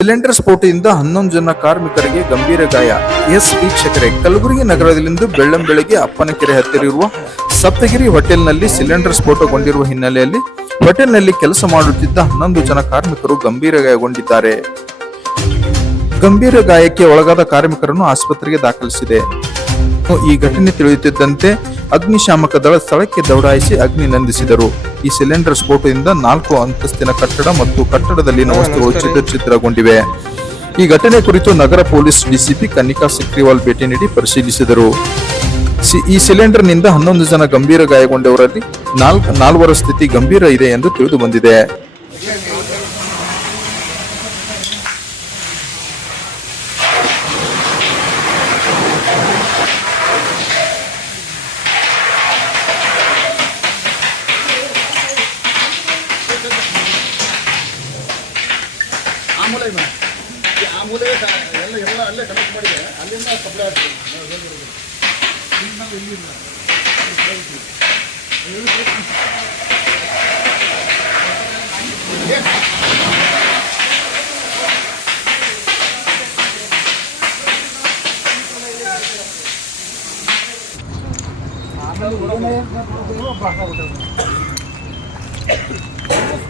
cylinder ಸ್ಫೋಟದಿಂದ ಹನ್ನೊಂದು ಜನ ಕಾರ್ಮಿಕರಿಗೆ ಗಂಭೀರ ಗಾಯ ಎಸ್ ವೀಕ್ಷಕರೆ ಕಲಬುರಗಿ ನಗರದಲ್ಲಿಂದು ಬೆಳ್ಳಂಬೆಳಗ್ಗೆ ಅಪ್ಪನಕೆರೆ ಹತ್ತಿರ ಹತ್ತಿರಿರುವ ಸಪ್ತಗಿರಿ ಹೋಟೆಲ್ನಲ್ಲಿ ಸಿಲಿಂಡರ್ ಸ್ಫೋಟಗೊಂಡಿರುವ ಹಿನ್ನೆಲೆಯಲ್ಲಿ ಹೋಟೆಲ್ನಲ್ಲಿ ಕೆಲಸ ಮಾಡುತ್ತಿದ್ದ ಹನ್ನೊಂದು ಜನ ಕಾರ್ಮಿಕರು ಗಂಭೀರ ಗಾಯಗೊಂಡಿದ್ದಾರೆ ಗಂಭೀರ ಗಾಯಕ್ಕೆ ಒಳಗಾದ ಕಾರ್ಮಿಕರನ್ನು ಆಸ್ಪತ್ರೆಗೆ ದಾಖಲಿಸಿದೆ ಈ ಘಟನೆ ತಿಳಿಯುತ್ತಿದ್ದಂತೆ ಅಗ್ನಿಶಾಮಕ ದಳ ಸ್ಥಳಕ್ಕೆ ದೌಡಾಯಿಸಿ ಅಗ್ನಿ ನಂದಿಸಿದರು ಈ ಸಿಲಿಂಡರ್ ಸ್ಫೋಟದಿಂದ ನಾಲ್ಕು ಅಂತಸ್ತಿನ ಕಟ್ಟಡ ಮತ್ತು ಕಟ್ಟಡದಲ್ಲಿನ ವಸ್ತುಗಳು ಚಿತ್ರಚಿತ್ರಗೊಂಡಿವೆ ಈ ಘಟನೆ ಕುರಿತು ನಗರ ಪೊಲೀಸ್ ಡಿಸಿಪಿ ಕನಿಕಾ ಸಕ್ರಿವಾಲ್ ಭೇಟಿ ನೀಡಿ ಪರಿಶೀಲಿಸಿದರು ಈ ಸಿಲಿಂಡರ್ ನಿಂದ ಹನ್ನೊಂದು ಜನ ಗಂಭೀರ ಗಾಯಗೊಂಡವರಲ್ಲಿ ನಾಲ್ಕು ನಾಲ್ವರ ಸ್ಥಿತಿ ಗಂಭೀರ ಇದೆ ಎಂದು ತಿಳಿದು ಬಂದಿದೆ ಮೂಲೆ ಇದೆ ಆ ಮೂಲೆ ಎಲ್ಲ ಎಲ್ಲ ಅಲ್ಲೇ ಕನೆಕ್ಟ್ ಮಾಡಿದೆ ಅಲ್ಲಿಂದ ಸಪ್ಲೈ ಆಗ್ತದೆ ಬಾಕಾಗುತ್ತೆ